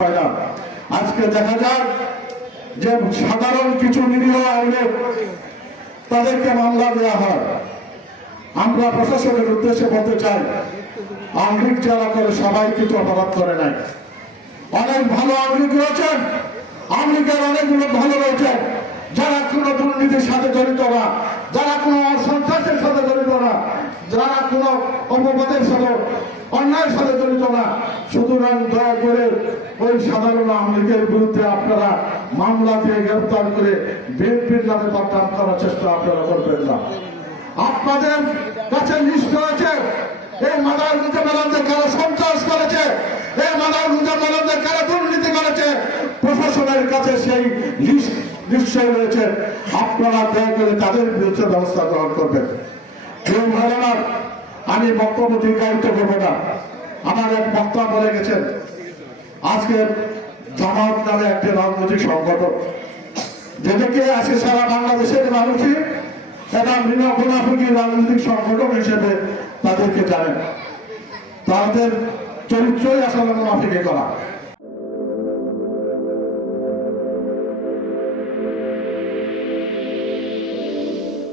আজকে দেখা যায় যে সাধারণ কিছু নিরীহ আইনের তাদেরকে মামলা দেওয়া হয়। আমরা প্রশাসনের উদ্দেশ্যে বলতে চাই, আওয়ামী লীগ যারা করে সবাই কিছু অপরাধ করে নাই। অনেক ভালো আওয়ামী লীগ রয়েছেন, আওয়ামী লীগের অনেকগুলো ভালো রয়েছে যারা কোনো দুর্নীতির সাথে জড়িত না, যারা কোনো সন্ত্রাসের সাথে জড়িত না, যারা কোনো অপবাদের সাথে অন্যায়ের সাথে জড়িত না। সুতরাং দয়া করে ওই সাধারণ আওয়ামী লীগের বিরুদ্ধে আপনারা মামলা দিয়ে গ্রেফতার করে বিএনপির নামে বদনাম করার চেষ্টা আপনারা করবেন না। আপনাদের কাছে লিস্ট রয়েছে এই মাদারগঞ্জে মেলানদের কারা সন্ত্রাস করেছে, এই মাদারগঞ্জে মেলানদের কারা দুর্নীতি করেছে, প্রশাসনের কাছে সেই লিস্ট নিশ্চয় রয়েছে। আপনারা দয়া করে তাদের বিরুদ্ধে ব্যবস্থা গ্রহণ করবেন। কেউ ভাইরার আমি বক্তব্য দীর্ঘায়িত করবো না। আমার এক বক্তা বলে গেছেন, আজকে জামাত নামে একটি রাজনৈতিক সংগঠন যেদিকে আছে সারা বাংলাদেশের মানুষই এটা মুনাফিকি রাজনৈতিক সংগঠন হিসেবে তাদেরকে জানেন। তাদের চরিত্রই আসলে মুনাফিকি করা।